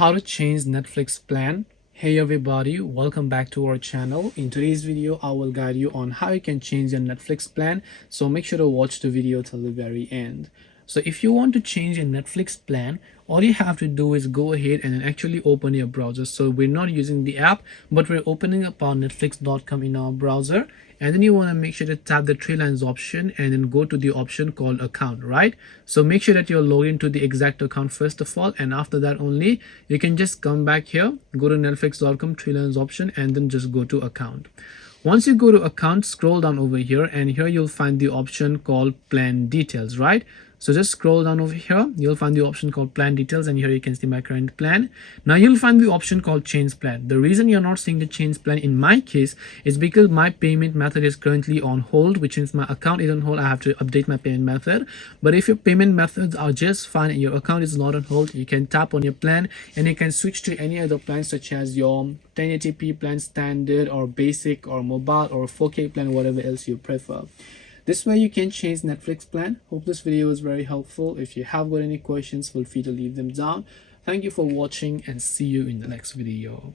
How to change Netflix plan. Hey everybody, welcome back to our channel. In today's video I will guide you on how you can change your Netflix plan, so make sure to watch the video till the very end. So if you want to change your Netflix plan, all you have to do is go ahead and then actually open your browser. So we're not using the app, but we're opening up our netflix.com in our browser, and then you want to make sure to tap the three lines option and then go to the option called account, right? So make sure that you're logged into the exact account first of all, and after that only you can just come back here, go to netflix.com three lines option, and then just go to account. Once you go to account, scroll down over here, and here you'll find the option called plan details, right? So just scroll down over here, you'll find the option called plan details, and here you can see my current plan. Now you'll find the option called change plan. The reason you're not seeing the change plan in my case is because my payment method is currently on hold, which means my account is on hold. I have to update my payment method. But if your payment methods are just fine and your account is not on hold, you can tap on your plan and you can switch to any other plan, such as your 1080p plan, standard or basic or mobile or 4K plan, whatever else you prefer. This way you can change Netflix plan. Hope this video was very helpful. If you have got any questions, feel free to leave them down. Thank you for watching and see you in the next video.